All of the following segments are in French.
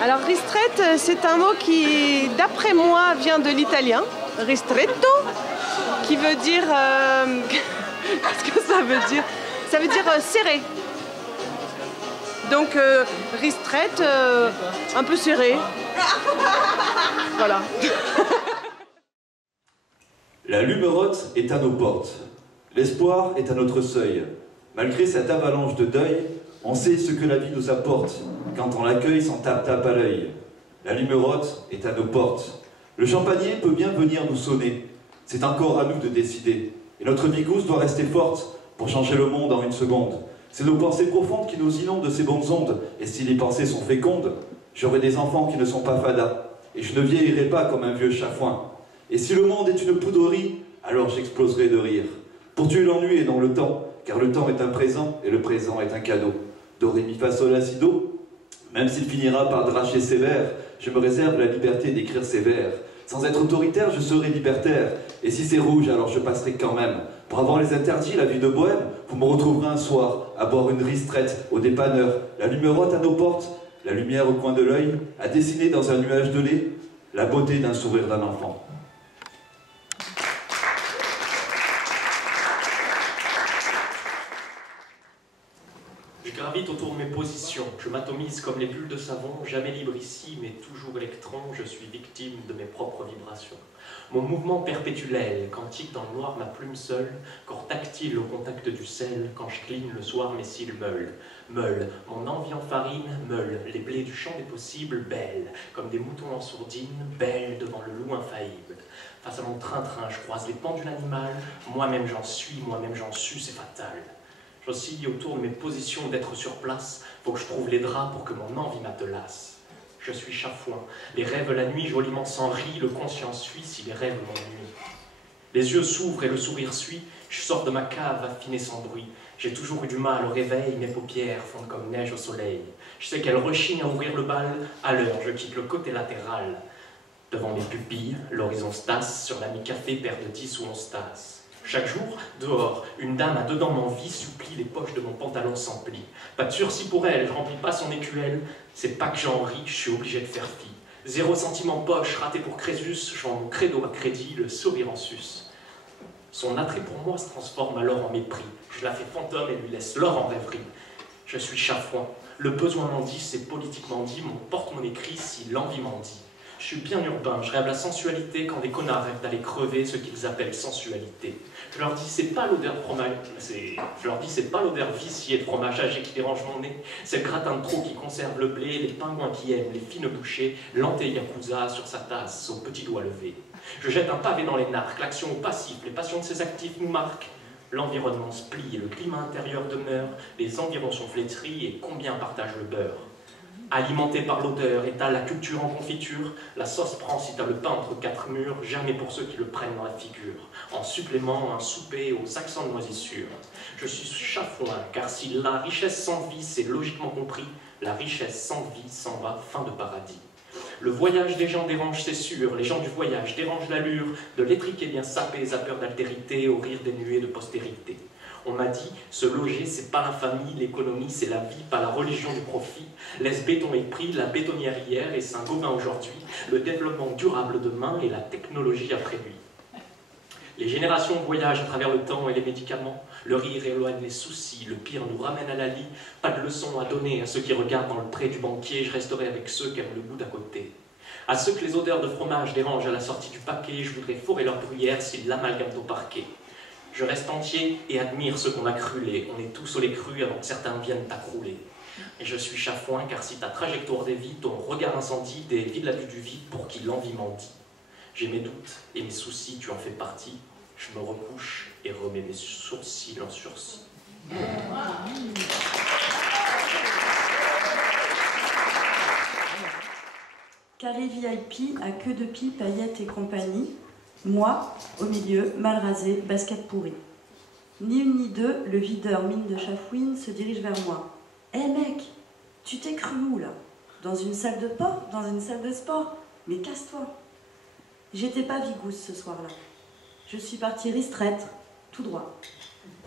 Alors ristretto, c'est un mot qui, d'après moi, vient de l'italien, ristretto, qui veut dire... Qu'est-ce que ça veut dire? Ça veut dire serré. Donc ristretto, un peu serré. Voilà. La lumerote est à nos portes. L'espoir est à notre seuil. Malgré cette avalanche de deuil, on sait ce que la vie nous apporte quand on l'accueille sans tape-tape à l'œil. La lumerote est à nos portes. Le champagner peut bien venir nous sonner. C'est encore à nous de décider. Et notre vie gousse doit rester forte pour changer le monde en une seconde. C'est nos pensées profondes qui nous inondent de ces bonnes ondes. Et si les pensées sont fécondes, j'aurai des enfants qui ne sont pas fadas. Et je ne vieillirai pas comme un vieux chafouin. Et si le monde est une poudrerie, alors j'exploserai de rire. Pour tuer l'ennui et non le temps, car le temps est un présent et le présent est un cadeau. Do, ré, mi, fa, sol, la, si, do. Même s'il finira par dracher sévère, je me réserve la liberté d'écrire ces vers. Sans être autoritaire, je serai libertaire. Et si c'est rouge, alors je passerai quand même. Pour avoir les interdits, la vie de bohème, vous me retrouverez un soir, à boire une ristrette au dépanneur, la lumerote à nos portes, la lumière au coin de l'œil, à dessiner dans un nuage de lait, la beauté d'un sourire d'un enfant. Je gravite autour de mes positions, je m'atomise comme les bulles de savon, jamais libre ici, mais toujours électron, je suis victime de mes propres vibrations. Mon mouvement perpétue l'aile, quantique dans le noir ma plume seule, corps tactile au contact du sel, quand je cligne le soir mes cils meulent, mon envie en farine meule, les blés du champ des possibles belles, comme des moutons en sourdine, belles devant le loup infaillible. Face à mon train-train, je croise les pendules animales, moi-même j'en suis, moi-même j'en suis, c'est fatal. J'oscille autour de mes positions d'être sur place, faut que je trouve les draps pour que mon envie m'attelasse. Je suis chafouin, les rêves la nuit joliment s'en rient, le conscient suit si les rêves m'ennuient. Les yeux s'ouvrent et le sourire suit, je sors de ma cave affinée sans bruit. J'ai toujours eu du mal au réveil, mes paupières fondent comme neige au soleil. Je sais qu'elles rechignent à ouvrir le bal, à l'heure je quitte le côté latéral. Devant mes pupilles, l'horizon se tasse, sur la mi-café paire de 10 ou 11 tasses. Chaque jour, dehors, une dame à dedans m'envie, supplie, les poches de mon pantalon s'emplissent. Pas de sursis pour elle, je remplis pas son écuelle, c'est pas que j'en ris, je suis obligé de faire fi. 0 centime poche, raté pour Crésus, je vends mon credo à crédit, le sourire en sus. Son attrait pour moi se transforme alors en mépris. Je la fais fantôme et lui laisse l'or en rêverie. Je suis chafouin, le besoin m'en dit, c'est politiquement dit, mon porte-monnaie crie si l'envie m'en dit. Je suis bien urbain, je rêve la sensualité quand des connards rêvent d'aller crever ce qu'ils appellent sensualité. Je leur dis c'est pas l'odeur de fromage, je leur dis c'est pas l'odeur viciée de fromage âgé qui dérange mon nez, c'est le gratin de trop qui conserve le blé, les pingouins qui aiment, les fines bouchées, l'antée yakuza sur sa tasse, au petit doigt levé. Je jette un pavé dans les narcs, l'action au passif, les passions de ses actifs nous marquent. L'environnement se plie, le climat intérieur demeure, les environs sont flétris et combien partagent le beurre. Alimenté par l'odeur, étale la culture en confiture, la sauce prend si t'as le pain entre 4 murs, jamais pour ceux qui le prennent dans la figure. En supplément, un souper aux accents de moisissure. Je suis chafouin, car si la richesse sans vie, c'est logiquement compris, la richesse sans vie s'en va, fin de paradis. Le voyage des gens dérange, c'est sûr, les gens du voyage dérangent l'allure, de l'étriquer bien sapé, zapeur d'altérité, au rire dénué de postérité. On m'a dit, se loger, c'est pas la famille, l'économie, c'est la vie, pas la religion du profit. Laisse béton et prix, la bétonnière hier et Saint-Gobain aujourd'hui, le développement durable demain et la technologie après lui. Les générations voyagent à travers le temps et les médicaments. Le rire éloigne les soucis, le pire nous ramène à la lie. Pas de leçons à donner à ceux qui regardent dans le pré du banquier, je resterai avec ceux qui aiment le goût d'à côté. À ceux que les odeurs de fromage dérangent à la sortie du paquet, je voudrais fourrer leur bruyère s'ils l'amalgament au parquet. Je reste entier et admire ceux qu'on a crulés. On est tous au lait cru avant que certains viennent t'accrouler. Et je suis chafouin car si ta trajectoire dévie, ton regard incendie, des villes à vue du vide pour qui l'envie m'en dit. J'ai mes doutes et mes soucis, tu en fais partie. Je me recouche et remets mes sourcils en sursis. Carré VIP à queue de pie, paillettes et compagnie. Moi, au milieu, mal rasé, basket pourri. Ni une ni deux, le videur mine de chafouine se dirige vers moi. « Hé mec, tu t'es cru où là? Dans une salle de port? Dans une salle de sport? Mais casse-toi !» J'étais pas vigousse ce soir-là. Je suis partie ristrette, tout droit.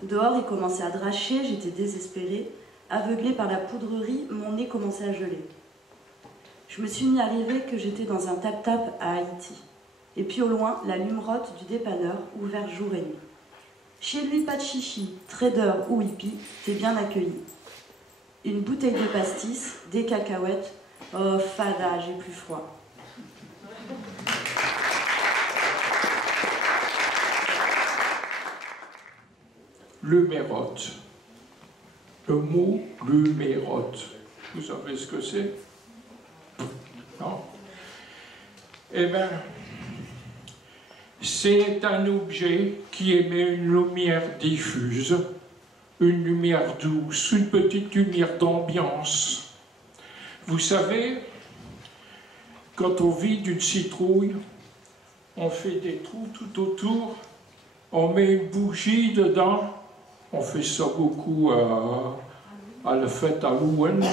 Dehors, il commençait à dracher, j'étais désespérée. Aveuglée par la poudrerie, mon nez commençait à geler. Je me suis mis à rêver que j'étais dans un tap-tap à Haïti. Et puis au loin, la lumerote du dépanneur, ouvert jour et nuit. Chez lui, pas de chichi, trader ou hippie, t'es bien accueilli. Une bouteille de pastis, des cacahuètes, oh fada, j'ai plus froid. Lumérote. Le mot lumérote. Vous savez ce que c'est? Non? Eh bien, c'est un objet qui émet une lumière diffuse, une lumière douce, une petite lumière d'ambiance. Vous savez, quand on vide une citrouille, on fait des trous tout autour, on met une bougie dedans, on fait ça beaucoup à la fête Halloween.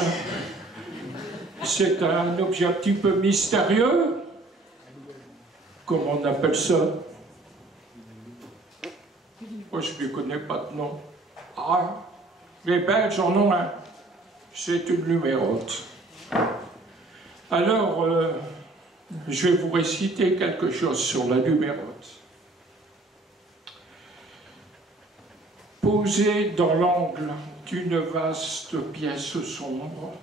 C'est un objet un petit peu mystérieux. Comment on appelle ça? Moi, je ne connais pas de nom. Ah, les Belges en ont un. C'est une lumérote. Alors, je vais vous réciter quelque chose sur la lumérote. Posée dans l'angle d'une vaste pièce sombre,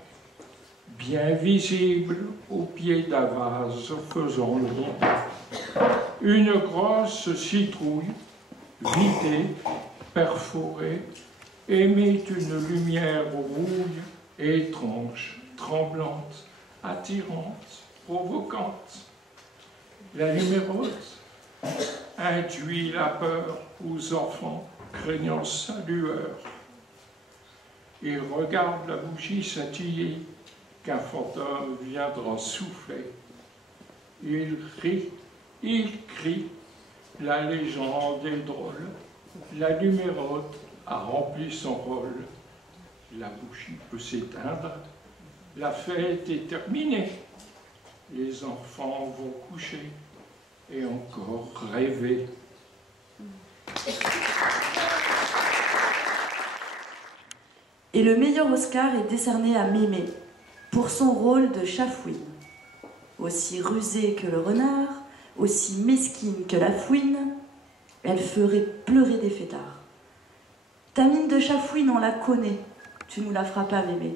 bien visible au pied d'un vase faisant l'ombre, une grosse citrouille, vidée, perforée, émet une lumière rouge, étrange, tremblante, attirante, provocante. La lumérote induit la peur aux enfants craignant sa lueur. Ils regardent la bougie scintiller qu'un fantôme viendra souffler. Il rit, il crie, la légende est drôle. La lumérote a rempli son rôle. La bougie peut s'éteindre, la fête est terminée. Les enfants vont coucher et encore rêver. Et le meilleur Oscar est décerné à Mémé pour son rôle de Chafouine. Aussi rusée que le renard, aussi mesquine que la fouine, elle ferait pleurer des fêtards. Ta mine de Chafouine, on la connaît, tu nous la feras pas, Mémé.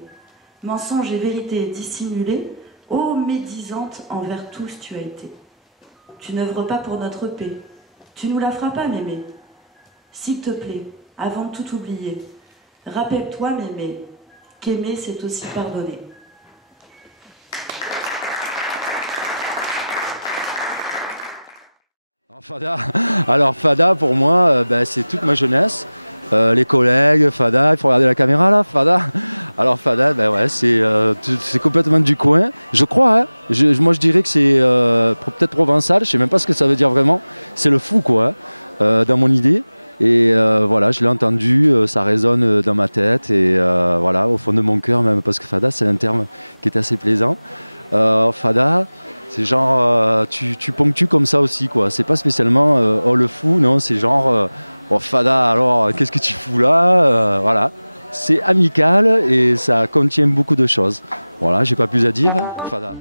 Mensonge et vérité dissimulée, ô médisante envers tous tu as été. Tu n'œuvres pas pour notre paix, tu nous la feras pas, Mémé. S'il te plaît, avant de tout oublier, rappelle-toi, Mémé, qu'aimer c'est aussi pardonner. Fada. Alors Fada pour moi c'est toute ma jeunesse, les collègues, Fada, il faut regarder la caméra là, Fada. Alors Fada, ouais, c'est complètement du coin, je crois, hein. Moi je dirais que c'est peut-être provençal, je sais même pas ce que ça veut dire vraiment, c'est le fou quoi, hein, dans mon idée. Et voilà, je l'ai entendu, ça résonne dans ma tête et voilà, au fond de mon cœur même, parce que Fada c'est un terme qui est assez plaisant. Fada, c'est genre, tu ponctues comme ça aussi, quoi. C'est pas spécialement oh le fou, non, c'est genre oh Fada, alors qu'est-ce que tu fous là, voilà. C'est amical et ça contient beaucoup de choses. Voilà, j'ai pas plus à dire, Fada.